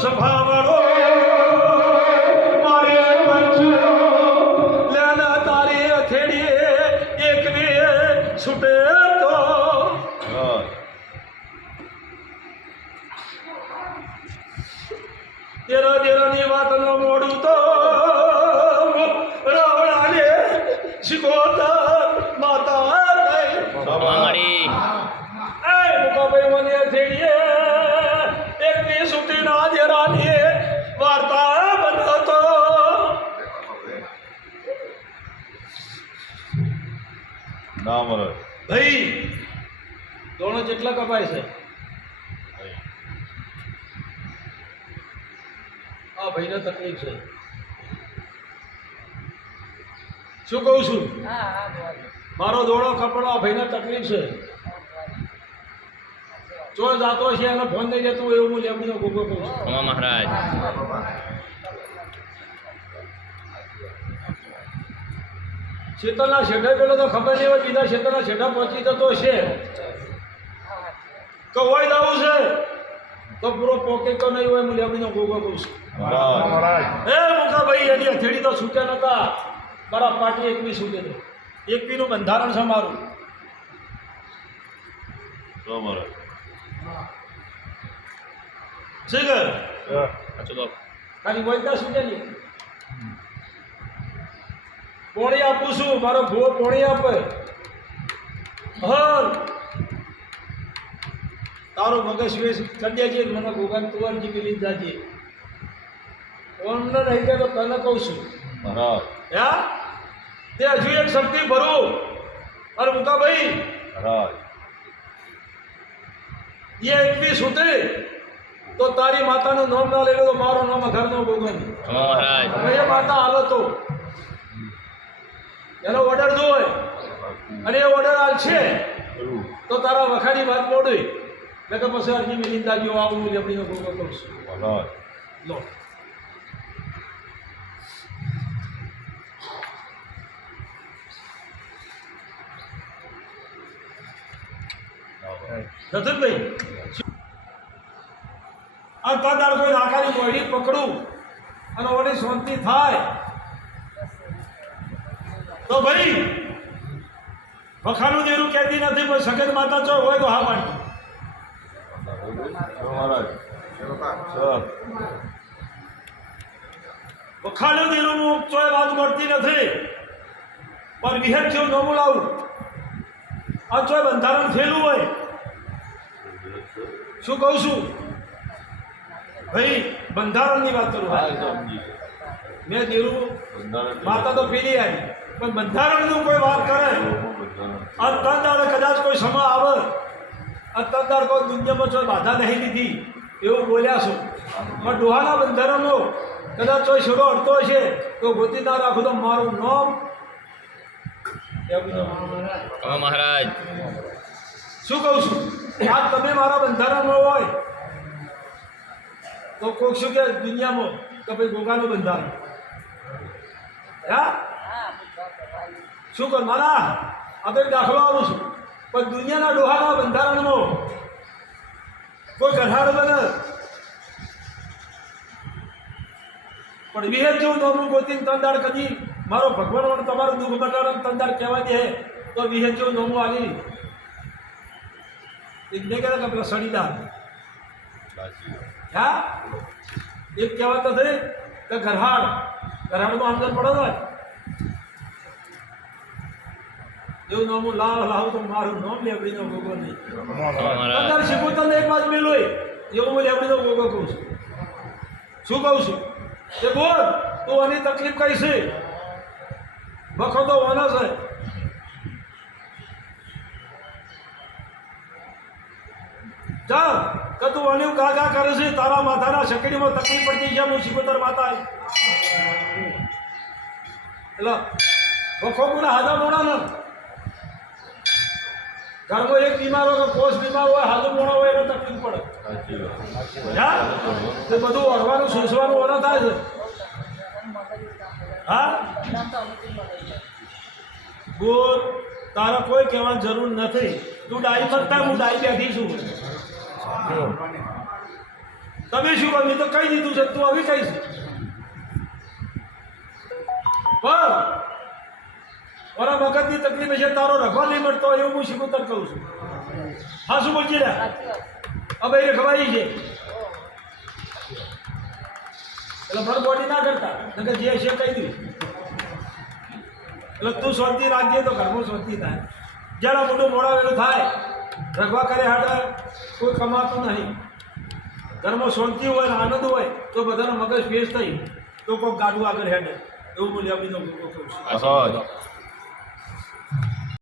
સભાવાળો મારે પંચો લેના તારી અથેડીએ એક બે છૂટે તો તેરા તેરાની વાતનો મોડું તો રાવણાને શીખોતા માતા અમારી મુકાભાઈ મને અથેડીએ એક બે છૂટીના દેરાની વાર્તા બનાવતો ના મરે ભાઈ દોણો જેટલા કપાય છે આ ભાઈને તકલીફ છે શું કહું છું મારો દોડો કપડો આ ભાઈને તકલીફ છે જો જાતો છે એનો ફોન નહીં જતો એવું હું લેમડીનો ગોગો કહું છું અમા મહારાજ શેતલના શેઠે પેલો તો ખબર નહીં હોય બીજા શેતલના શેઠા પહોંચી જતો છે કવાઈ દાવું છે તો પૂરો પોકે તો નહીં હોય હું લેમડીનો ગોગો કહું છું એ મુકા ભાઈ એની હથેળી તો છૂટ્યા નતા મારા પાટી એકવી છૂટે તો એકવીનું બંધારણ છે મારું શીખર ચલો ખાલી બોલતા છૂટે નહીં પોણી આપું છું મારો ભૂવો પોણી આપે હર તારો મગજ વેશ કરી દેજે મને ગોગાન તુવરજી મિલી જાજે ઓમને નહીં કે તો તને કહું છું યા તે હજુ એક શક્તિ ભરું અરે મુકાભાઈ એ એકવી સુતે તો તારી માતાનું નામ ના લઈ લો તો મારું નામ ઘરનો ગોગન મહારાજ એ માતા હાલો તો એનો ઓર્ડર જોય અને એ ઓર્ડર હાલ છે તો તારા વખાણી વાત મોડી મેં તો પછી અરજી મિલી જાજો આવું લેબડીનો ગોગો કરું છું લો રતનભાઈ આ તાદાર કોઈ નાકાની મોડી પકડું અને ઓની શાંતિ થાય તો ભાઈ વખાનું દેરું કહેતી નથી પણ સગન માતા ચો હોય તો હા પાડી વખાનું દેરું હું ચોય વાત મળતી નથી પણ વિહેર જેવું નમું લાવું આ ચોય બંધારણ થયેલું હોય શું કહું છું ભાઈ બંધારણની વાત કરું મેં દેરું માતા તો પેલી આવી પણ બંધારણનું કોઈ વાત કરે આ તંદાડે કદાચ કોઈ સમય આવે આ તંદાડ કોઈ દુનિયામાં કોઈ બાધા નહીં લીધી એવું બોલ્યા છો પણ ડોહાના બંધારણનો કદાચ કોઈ છોડો અડતો હશે તો ગોતી ના રાખો તો મારું નામ મહારાજ શું કહું છું આ તમે મારા બંધારણમાં હોય તો કોક શું કે દુનિયામાં કે ભાઈ ગોગાનું બંધારણ હા શું કર મારા આ તો દાખલો આવું છું પણ દુનિયાના ડોહાના બંધારણમાં કોઈ ગરહાડ બને પણ વિહેર જેવું નોમનું ગોતીને તંદાર કદી મારો ભગવાન તમારું દુઃખ મટાડો તંદાર કહેવા દે તો વિહેર જેવું નોમું આવી એક નહીં કહેતા કે પેલા સડીદાર હા એક કહેવાત નથી કે ગરહાડમાં અંદર પડો ને એવું નામું લાવું તો મારું નામ લેબડીનો ગોગો નહીં અંદર શીખવું તમને એક બાજુ મેલું હોય એવું હું લેબડીનો ગોગો કહું છું શું કહું છું એ બોલ તું આની તકલીફ કઈ છે વખો તો ઓનો છે ચાલ કે તું અનિવ કાકા કરે છે તારા માથાના શકડીમાં તકલીફ પડતી છે હું શિકોતર માતા એટલે વખો ગુના હાજા મોડા ને ઘરમાં એક બીમાર હોય કે કોષ બીમાર હોય હાજુ મોડા હોય એને તકલીફ પડે હા તે બધું ઓઢવાનું સોસવાનું ઓનો થાય છે હા બોલ તારા કોઈ કહેવાની જરૂર નથી તું ડાઈ કરતા હું ડાઈ બેઠી છું તમે શું કહ્યું? મેં તો કહી દીધું છે, તું હવે કહીશ. પણ મારા મગજની તકલીફ છે, તારો રખવા નહીં મળતો એવું હું શીખોતર કહું છું. હા, શું બોલજી રહ્યા? હવે એ ખવાઈ છે એટલે ફર બોડી ના કરતા, નકર જે છે કહી દઉં. એટલે તું શાંતિ રાખજે તો ઘરમાં શાંતિ થાય. જ્યારે મોટું મોડાવેલું થાય, રખવા કરે હાટે કોઈ કમાતું નહીં. ઘરમાં શાંતિ હોય ને આનંદ હોય તો બધાનો મગજ ફ્રેશ થઈ તો કોઈ ગાડું આગળ હેડે એવું બોલ્યા બીજો કહું છું. મહારાજ